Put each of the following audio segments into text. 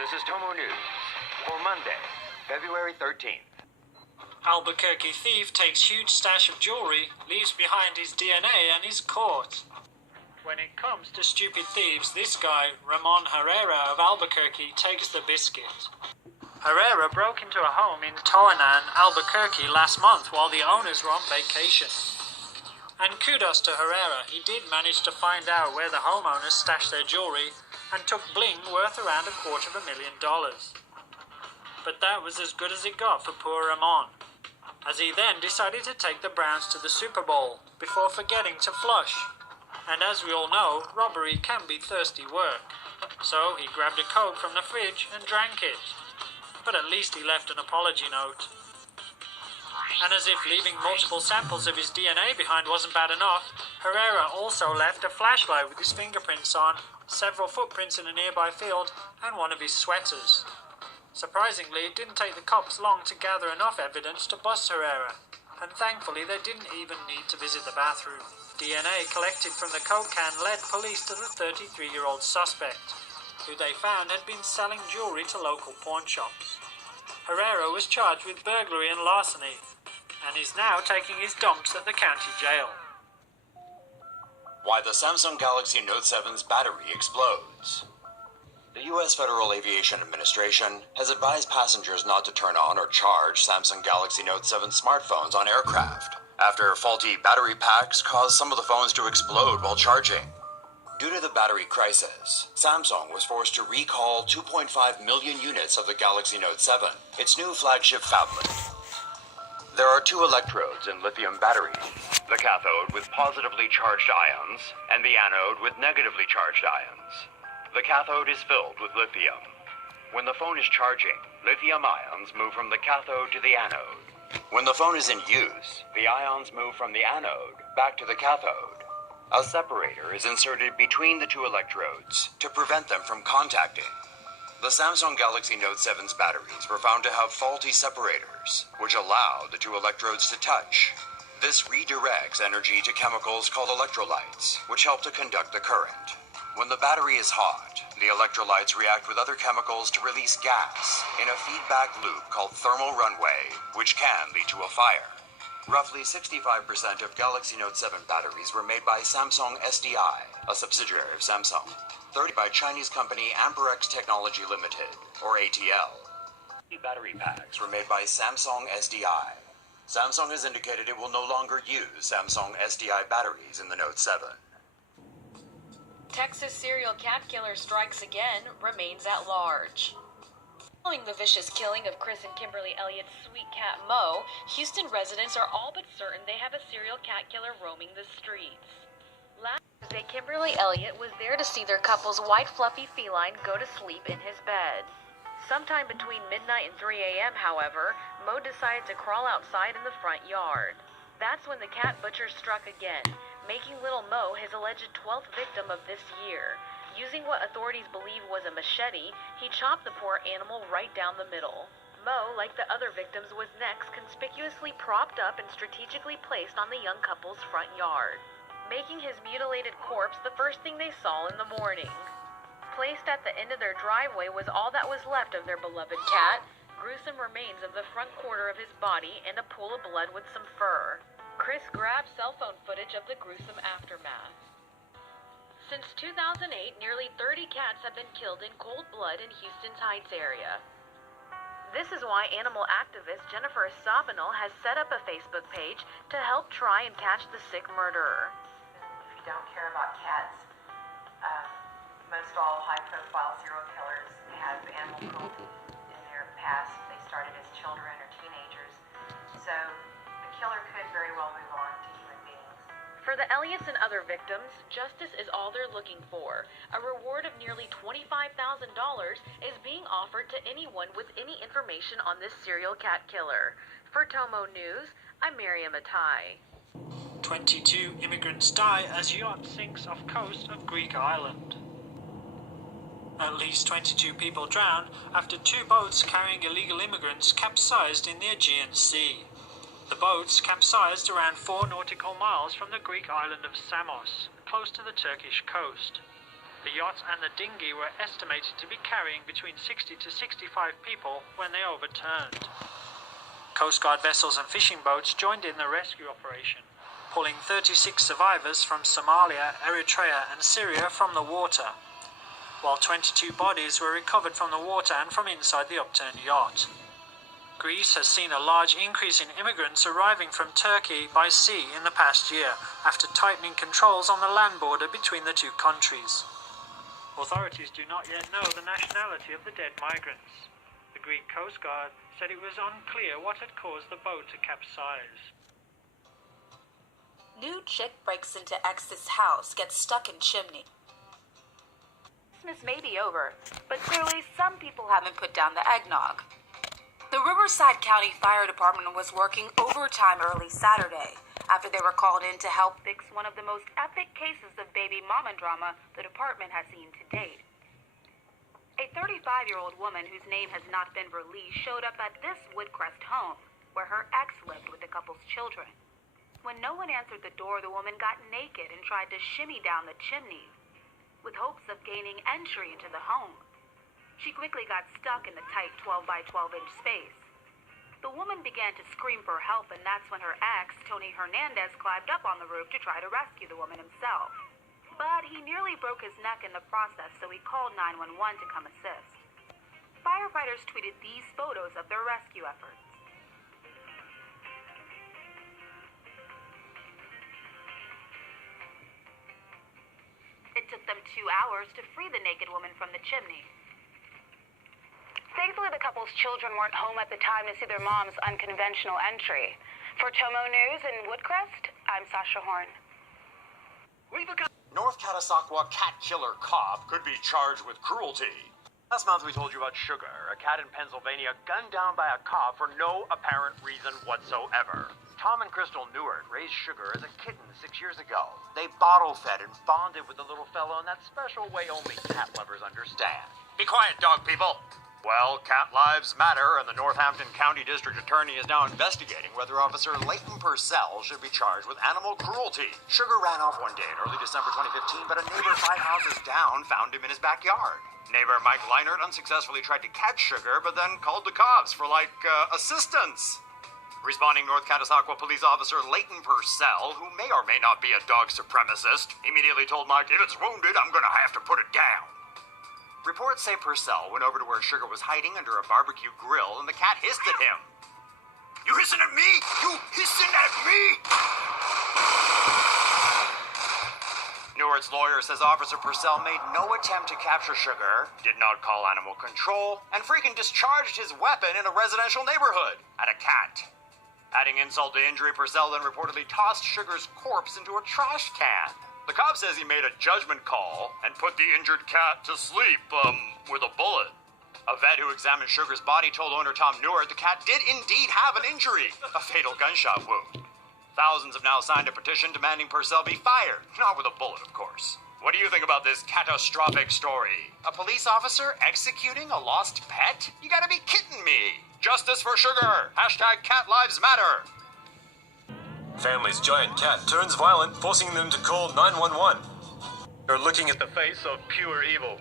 This is Tomonews for Monday, February 13th. Albuquerque thief takes huge stash of jewelry, leaves behind his DNA, and is caught. When it comes to stupid thieves, this guy, Ramon Herrera of Albuquerque, takes the biscuit. Herrera broke into a home in Toanan, Albuquerque last month while the owners were on vacation. And kudos to Herrera, he did manage to find out where the homeowners stashed their jewelry and took bling worth around $250,000. But that was as good as it got for poor Ramon, as he then decided to take the Browns to the Super Bowl before forgetting to flush. And as we all know, robbery can be thirsty work. So he grabbed a Coke from the fridge and drank it. But at least he left an apology note. And as if leaving multiple samples of his DNA behind wasn't bad enough, Herrera also left a flashlight with his fingerprints on, several footprints in a nearby field, and one of his sweaters. Surprisingly, it didn't take the cops long to gather enough evidence to bust Herrera, and thankfully they didn't even need to visit the bathroom. DNA collected from the Coke can led police to the 33-year-old suspect, who they found had been selling jewelry to local pawn shops. Herrera was charged with burglary and larceny, and is now taking his dumps at the county jail. Why the Samsung Galaxy Note 7's battery explodes. The U.S. Federal Aviation Administration has advised passengers not to turn on or charge Samsung Galaxy Note 7 smartphones on aircraft, after faulty battery packs caused some of the phones to explode while charging. Due to the battery crisis, Samsung was forced to recall 2.5 million units of the Galaxy Note 7, its new flagship phablet. There are two electrodes in lithium batteries, the cathode with positively charged ions and the anode with negatively charged ions. The cathode is filled with lithium. When the phone is charging, lithium ions move from the cathode to the anode. When the phone is in use, the ions move from the anode back to the cathode. A separator is inserted between the two electrodes to prevent them from contacting. The Samsung Galaxy Note 7's batteries were found to have faulty separators, which allow the two electrodes to touch. This redirects energy to chemicals called electrolytes, which help to conduct the current. When the battery is hot, the electrolytes react with other chemicals to release gas in a feedback loop called thermal runaway, which can lead to a fire. Roughly 65% of Galaxy Note 7 batteries were made by Samsung SDI, a subsidiary of Samsung. 30% by Chinese company Amperex Technology Limited, or ATL. The battery packs were made by Samsung SDI. Samsung has indicated it will no longer use Samsung SDI batteries in the Note 7. Texas serial cat killer strikes again, remains at large. Following the vicious killing of Chris and Kimberly Elliott's sweet cat Mo, Houston residents are all but certain they have a serial cat killer roaming the streets. Last Thursday, Kimberly Elliott was there to see their couple's white fluffy feline go to sleep in his bed. Sometime between midnight and 3 a.m., however, Mo decided to crawl outside in the front yard. That's when the cat butcher struck again, making little Mo his alleged 12th victim of this year. Using what authorities believe was a machete, he chopped the poor animal right down the middle. Mo, like the other victims, was next conspicuously propped up and strategically placed on the young couple's front yard, making his mutilated corpse the first thing they saw in the morning. Placed at the end of their driveway was all that was left of their beloved cat, gruesome remains of the front quarter of his body and a pool of blood with some fur. Chris grabbed cell phone footage of the gruesome aftermath. Since 2008, nearly 30 cats have been killed in cold blood in Houston's Heights area. This is why animal activist Jennifer Sabinal has set up a Facebook page to help try and catch the sick murderer. If you don't care about cats, most all high-profile serial killers have animal cruelty in their past. They started as children or teenagers, so the killer could very well move on to human beings. For the Elliots and other victims, justice is all they're looking for. A reward of nearly $25,000 is being offered to anyone with any information on this serial cat killer. For Tomo News, I'm Miriam Atai. 22 immigrants die as yacht sinks off coast of Greek island. At least 22 people drowned after two boats carrying illegal immigrants capsized in the Aegean Sea. The boats capsized around 4 nautical miles from the Greek island of Samos, close to the Turkish coast. The yacht and the dinghy were estimated to be carrying between 60 to 65 people when they overturned. Coast Guard vessels and fishing boats joined in the rescue operation, pulling 36 survivors from Somalia, Eritrea and Syria from the water, while 22 bodies were recovered from the water and from inside the upturned yacht. Greece has seen a large increase in immigrants arriving from Turkey by sea in the past year, after tightening controls on the land border between the two countries. Authorities do not yet know the nationality of the dead migrants. The Greek Coast Guard said it was unclear what had caused the boat to capsize. New chick breaks into ex's house, gets stuck in chimney. Christmas may be over, but clearly some people haven't put down the eggnog. The Riverside County Fire Department was working overtime early Saturday after they were called in to help fix one of the most epic cases of baby mama drama the department has seen to date. A 35-year-old woman whose name has not been released showed up at this Woodcrest home, where her ex lived with the couple's children. When no one answered the door, the woman got naked and tried to shimmy down the chimney, with hopes of gaining entry into the home. She quickly got stuck in the tight 12 by 12-inch space. The woman began to scream for help, and that's when her ex, Tony Hernandez, climbed up on the roof to try to rescue the woman himself. But he nearly broke his neck in the process, so he called 911 to come assist. Firefighters tweeted these photos of their rescue efforts. It took them 2 hours to free the naked woman from the chimney. Thankfully, the couple's children weren't home at the time to see their mom's unconventional entry. For Tomonews in Woodcrest, I'm Sasha Horn. North Catasauqua cat killer cop could be charged with cruelty. Last month we told you about Sugar, a cat in Pennsylvania gunned down by a cop for no apparent reason whatsoever. Tom and Crystal Newart raised Sugar as a kitten 6 years ago. They bottle-fed and bonded with the little fellow in that special way only cat lovers understand. Be quiet, dog people! Well, cat lives matter, and the Northampton County District Attorney is now investigating whether Officer Leighton Purcell should be charged with animal cruelty. Sugar ran off one day in early December 2015, but a neighbor 5 houses down found him in his backyard. Neighbor Mike Leinert unsuccessfully tried to catch Sugar, but then called the cops for, assistance. Responding North Catasauqua Police Officer Leighton Purcell, who may or may not be a dog supremacist, immediately told Mike, if it's wounded, I'm gonna have to put it down. Reports say Purcell went over to where Sugar was hiding under a barbecue grill, and the cat hissed at him. You hissing at me? You hissing at me? Newart's lawyer says Officer Purcell made no attempt to capture Sugar, did not call animal control, and freaking discharged his weapon in a residential neighborhood at a cat. Adding insult to injury, Purcell then reportedly tossed Sugar's corpse into a trash can. The cop says he made a judgment call and put the injured cat to sleep, with a bullet. A vet who examined Sugar's body told owner Tom Newart the cat did indeed have an injury, a fatal gunshot wound. Thousands have now signed a petition demanding Purcell be fired, not with a bullet, of course. What do you think about this catastrophic story? A police officer executing a lost pet? You gotta be kidding me! Justice for Sugar! Hashtag cat lives matter! Family's giant cat turns violent, forcing them to call 911. You're looking at the face of pure evil.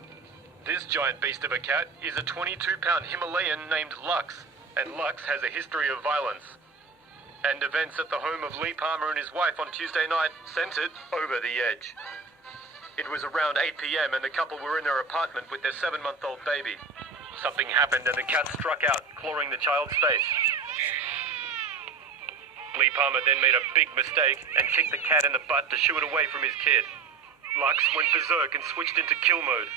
This giant beast of a cat is a 22-pound Himalayan named Lux, and Lux has a history of violence. And events at the home of Lee Palmer and his wife on Tuesday night sent it over the edge. It was around 8 p.m. and the couple were in their apartment with their 7-month-old baby. Something happened and the cat struck out, clawing the child's face. Lee Palmer then made a big mistake and kicked the cat in the butt to shoo it away from his kid. Lux went berserk and switched into kill mode.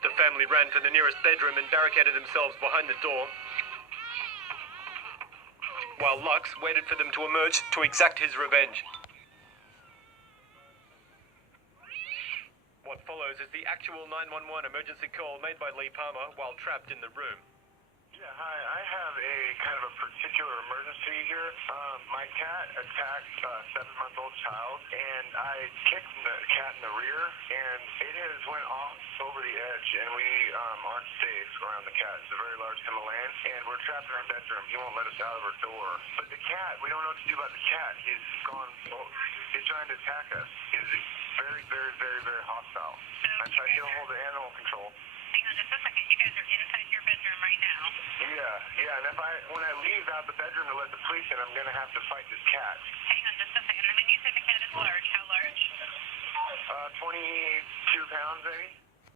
The family ran for the nearest bedroom and barricaded themselves behind the door, while Lux waited for them to emerge to exact his revenge. What follows is the actual 911 emergency call made by Lee Palmer while trapped in the room. Yeah, hi. I have a kind of a particular emergency here. My cat attacked a 7-month-old child, and I kicked the cat in the rear, and it has went off over the edge, and we aren't safe around the cat. It's a very large Himalayan, and we're trapped in our bedroom. He won't let us out of our door. But the cat, we don't know what to do about the cat. He's trying to attack us. He's very, very, very, very hostile. I tried to get a hold of animal control. Hang on just a second. You guys are inside your bedroom right now. Yeah, and when I leave out the bedroom to let the police in, I'm gonna have to fight this cat. Hang on just a second. And when you say the cat is large, how large? 22 pounds, maybe.